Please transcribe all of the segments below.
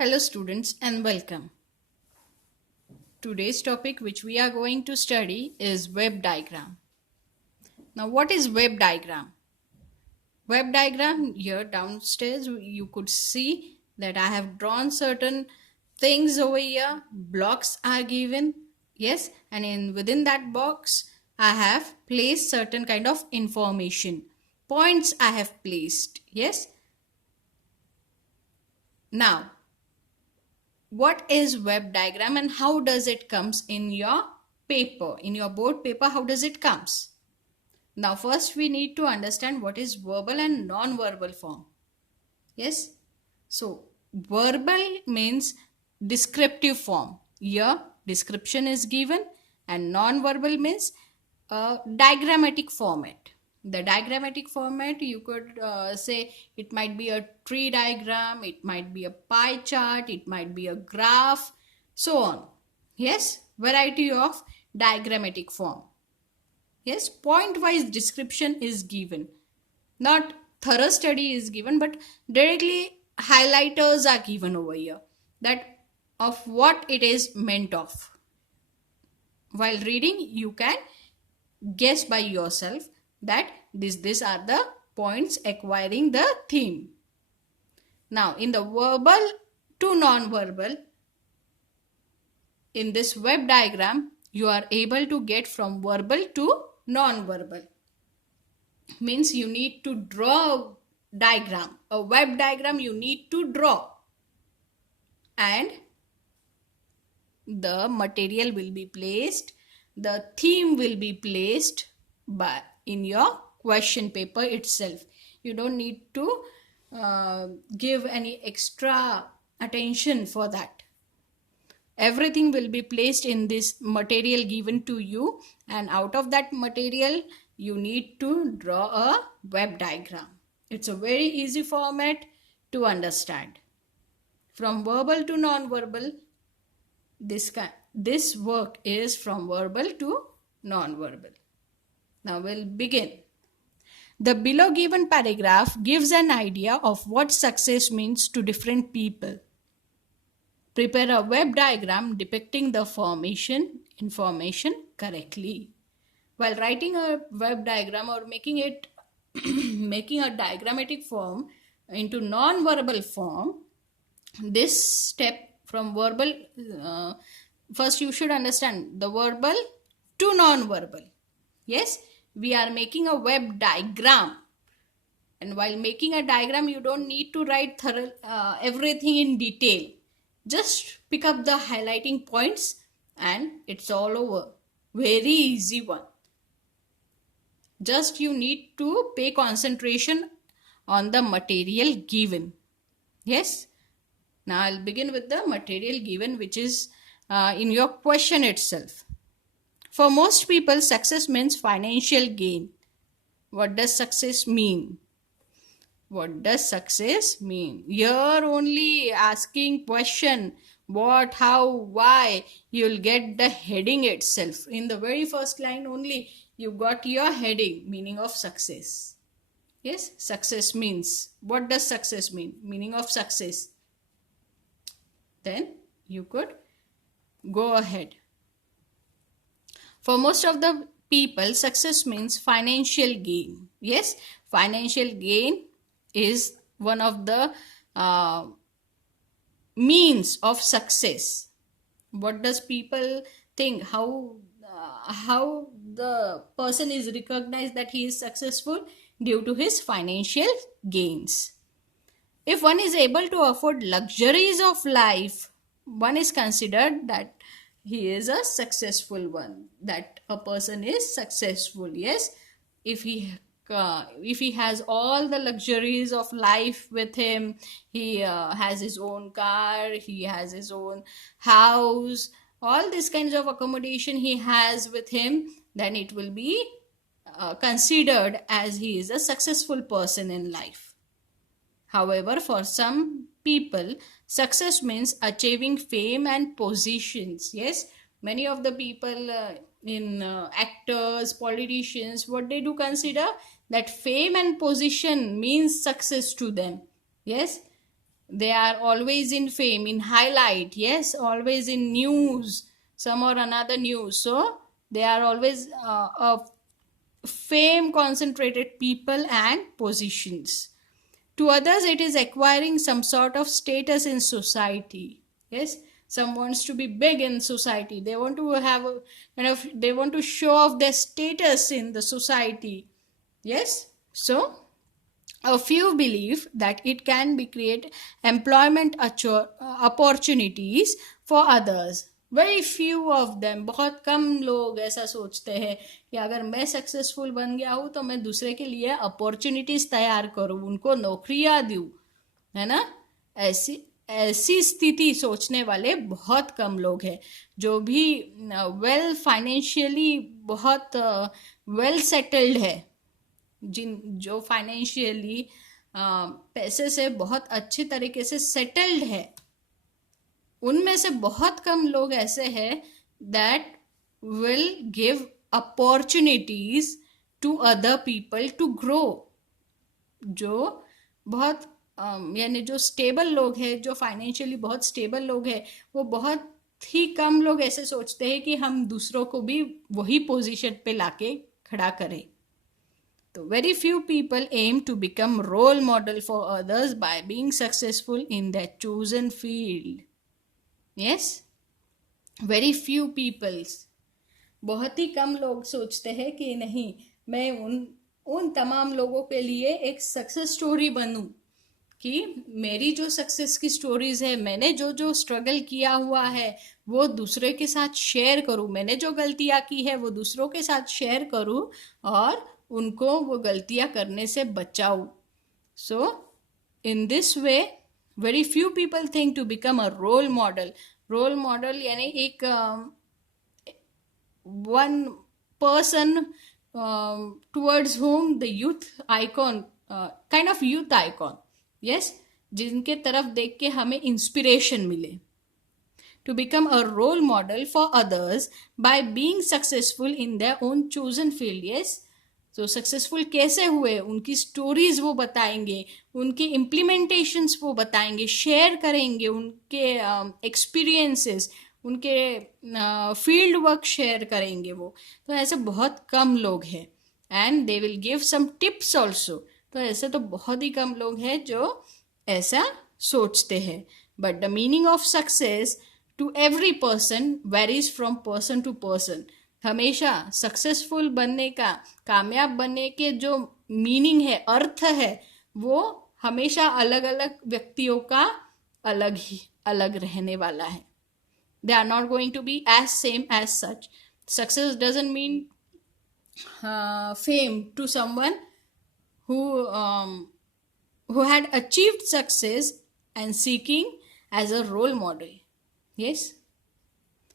Hello students and welcome. Today's topic which we are going to study is web diagram. Now what is web diagram? Web diagram, here downstairs you could see that I have drawn certain things over here. Blocks are given. Yes, and within that box I have placed certain kind of information. Points I have placed. Yes. Now what is web diagram and how does it comes in your paper, in your board paper? How does it comes? Now first we need to understand what is verbal and non-verbal form. Yes, so verbal means descriptive form. Here description is given, and non-verbal means diagrammatic format. The diagrammatic format, you could say it might be a tree diagram, it might be a pie chart, it might be a graph, so on. Yes, variety of diagrammatic form. Yes, point wise description is given, not thorough study is given, but directly highlighters are given over here, that of what it is meant of. While reading you can guess by yourself that these are the points acquiring the theme. Now in the verbal to non-verbal, in this web diagram you are able to get from verbal to non-verbal. Means you need to draw a diagram, a web diagram you need to draw, and the material will be placed, the theme will be placed by in your question paper itself. You don't need to give any extra attention for that. Everything will be placed in this material given to you, and out of that material you need to draw a web diagram. It's a very easy format to understand. From verbal to non-verbal, this work is from verbal to non-verbal. Now we'll begin. The below given paragraph gives an idea of what success means to different people. Prepare a web diagram depicting the information correctly. While writing a web diagram or making it making a diagrammatic form into non-verbal form, this step from verbal, first you should understand the verbal to non-verbal. Yes, we are making a web diagram, and while making a diagram you don't need to write everything in detail. Just pick up the highlighting points and it's all over. Very easy one. Just you need to pay concentration on the material given. Yes. Now I'll begin with the material given, which is in your question itself. For most people, success means financial gain. What does success mean? What does success mean? You're only asking question what, how, why. You'll get the heading itself. In the very first line only you got your heading, meaning of success. Yes, success means. What does success mean? Meaning of success. Then you could go ahead. For most of the people, success means financial gain. Yes, financial gain is one of the means of success. What does people think? How the person is recognized that he is successful? Due to his financial gains. If one is able to afford luxuries of life, one is considered that he is a successful one, that a person is successful. Yes, if he has all the luxuries of life with him, he has his own car, he has his own house, all these kinds of accommodation he has with him, then it will be considered as he is a successful person in life. However, for some people, success means achieving fame and positions. Yes, many of the people in actors, politicians, what they do consider that fame and position means success to them. Yes, They are always in fame, in highlight, yes, always in news, some or another news. So they are always a fame concentrated people and positions. To others, it is acquiring some sort of status in society. Yes, some wants to be big in society. They want to have a kind of, they want to show off their status in the society. Yes, so a few believe that it can be create employment opportunities for others. Very few of them, बहुत कम लोग ऐसा सोचते हैं कि अगर मैं successful बन गया हूँ तो मैं दूसरे के लिए अपॉर्चुनिटीज तैयार करूँ, उनको नौकरियाँ दूँ, है ना। ऐसी ऐसी स्थिति सोचने वाले बहुत कम लोग हैं। जो भी वेल फाइनेंशियली बहुत वेल सेटल्ड है, जो फाइनेंशियली पैसे से बहुत अच्छे तरीके से सेटल्ड है, उनमें से बहुत कम लोग ऐसे हैं that will give opportunities to other people to grow. जो बहुत यानी जो स्टेबल लोग हैं, जो फाइनेंशियली बहुत स्टेबल लोग हैं, वो बहुत ही कम लोग ऐसे सोचते हैं कि हम दूसरों को भी वही पोजीशन पे लाके खड़ा करें। तो very few people aim to become role model for others by being successful in their chosen field. Yes, very few people, बहुत ही कम लोग सोचते हैं कि नहीं, मैं उन तमाम लोगों के लिए एक सक्सेस स्टोरी बनूं, कि मेरी जो सक्सेस की स्टोरीज है, मैंने जो जो स्ट्रगल किया हुआ है वो दूसरे के साथ शेयर करूं, मैंने जो गलतियां की है वो दूसरों के साथ शेयर करूं और उनको वो गलतियां करने से बचाऊं। So in this way very few people think to become a role model. Role model यानी एक one person towards home the youth icon, kind of youth icon, yes, जिनके तरफ देख के हमें इंस्पिरेशन मिले। To become a role model for others by being successful in their own chosen field. Yes, तो successful कैसे हुए, उनकी स्टोरीज वो बताएंगे, उनके इम्प्लीमेंटेशंस वो बताएंगे, शेयर करेंगे उनके एक्सपीरियंसेस, उनके फील्ड वर्क शेयर करेंगे वो। तो ऐसे बहुत कम लोग हैं। And they will give some tips also. तो ऐसे तो बहुत ही कम लोग हैं जो ऐसा सोचते हैं। But the meaning of success to every person varies from person to person. हमेशा सक्सेसफुल बनने का, कामयाब बनने के जो मीनिंग है, अर्थ है, वो हमेशा अलग अलग व्यक्तियों का अलग रहने वाला है। They are not going to be as same as such. Success doesn't mean fame to someone who had achieved success and seeking as a role model. Yes,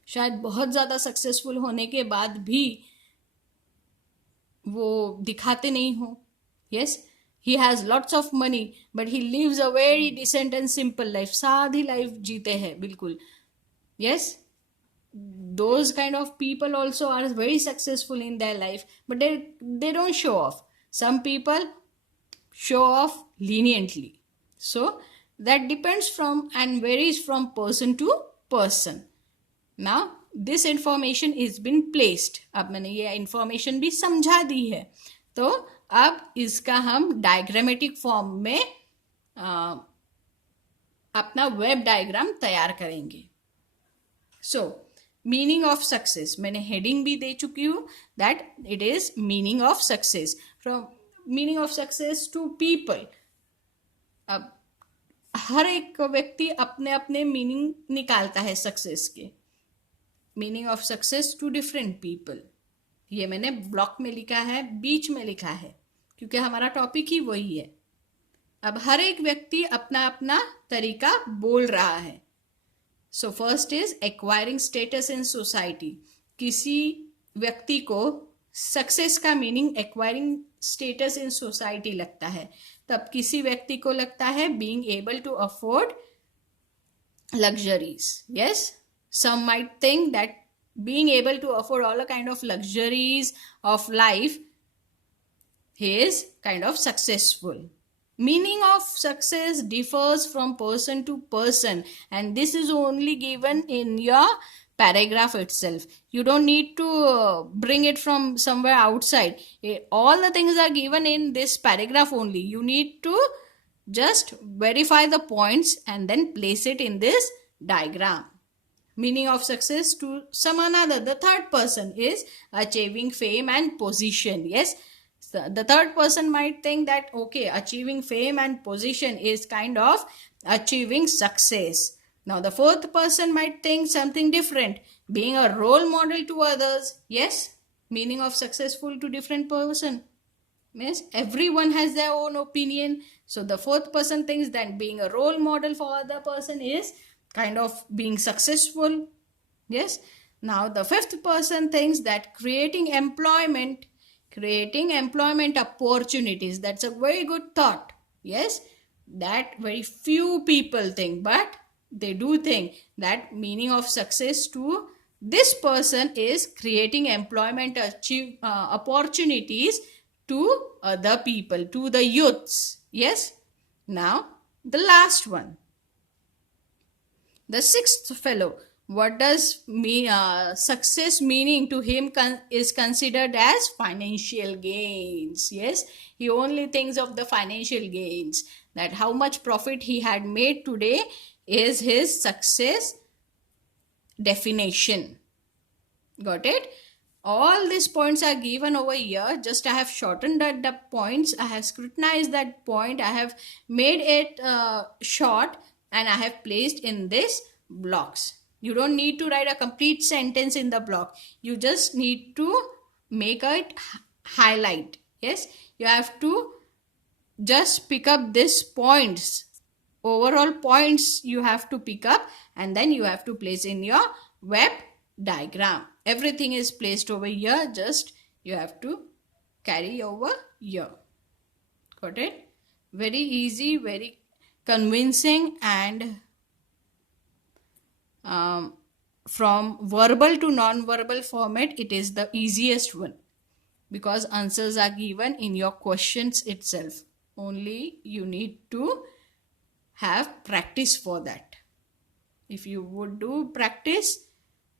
शायद बहुत ज़्यादा सक्सेसफुल होने के बाद भी वो दिखाते नहीं हो। Yes, he has lots of money but he lives a very decent and simple life. सादी लाइफ जीते हैं बिल्कुल। Yes, those kind of people also are very successful in their life, but they don't show off. Some people show off leniently. So that depends from and varies from person to person. Now this information is been placed. अब मैंने ये information भी समझा दी है, तो अब इसका हम डायग्रामेटिक फॉर्म में अपना वेब डायग्राम तैयार करेंगे। सो मीनिंग ऑफ सक्सेस, मैंने हेडिंग भी दे चुकी हूँ, that it is meaning of success. From meaning of success to people. अब हर एक व्यक्ति अपने अपने मीनिंग निकालता है सक्सेस के। Meaning of success to different people, ये मैंने ब्लॉक में लिखा है, बीच में लिखा है, क्योंकि हमारा टॉपिक ही वही है। अब हर एक व्यक्ति अपना अपना तरीका बोल रहा है। So first is acquiring status in society. किसी व्यक्ति को सक्सेस का meaning acquiring status in society लगता है, तब किसी व्यक्ति को लगता है being able to afford luxuries. Yes, some might think that being able to afford all a kind of luxuries of life, he is kind of successful. Meaning of success differs from person to person, and this is only given in your paragraph itself. You don't need to bring it from somewhere outside. All the things are given in this paragraph only. You need to just verify the points and then place it in this diagram. Meaning of success to some another. The third person is achieving fame and position. Yes, the third person might think that okay, achieving fame and position is kind of achieving success. Now the fourth person might think something different, being a role model to others. Yes, meaning of successful to different person. Yes, everyone has their own opinion. So the fourth person thinks that being a role model for other person is kind of being successful. Yes, now the fifth person thinks that creating employment opportunities, that's a very good thought. Yes, that very few people think, but they do think that meaning of success to this person is creating employment opportunities to other people, to the youths. Yes, now the last one, the sixth fellow, what does success meaning to him is considered as financial gains. Yes, he only thinks of the financial gains, that how much profit he had made today is his success definition. Got it? All these points are given over here. Just I have shortened the points, I have scrutinized that point, I have made it short, and I have placed in this blocks. You don't need to write a complete sentence in the block. You just need to make it highlight. Yes, you have to just pick up these points, overall points you have to pick up, and then you have to place in your web diagram. Everything is placed over here, just you have to carry over here. Got it? Very easy, very convincing, and from verbal to non-verbal format, it is the easiest one, because answers are given in your questions itself. Only you need to have practice for that. If you would do practice,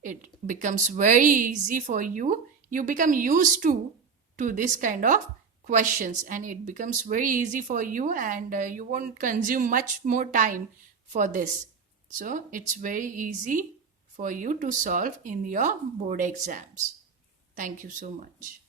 it becomes very easy for you. You become used to this kind of questions, and it becomes very easy for you, and you won't consume much more time for this. So it's very easy for you to solve in your board exams. Thank you so much.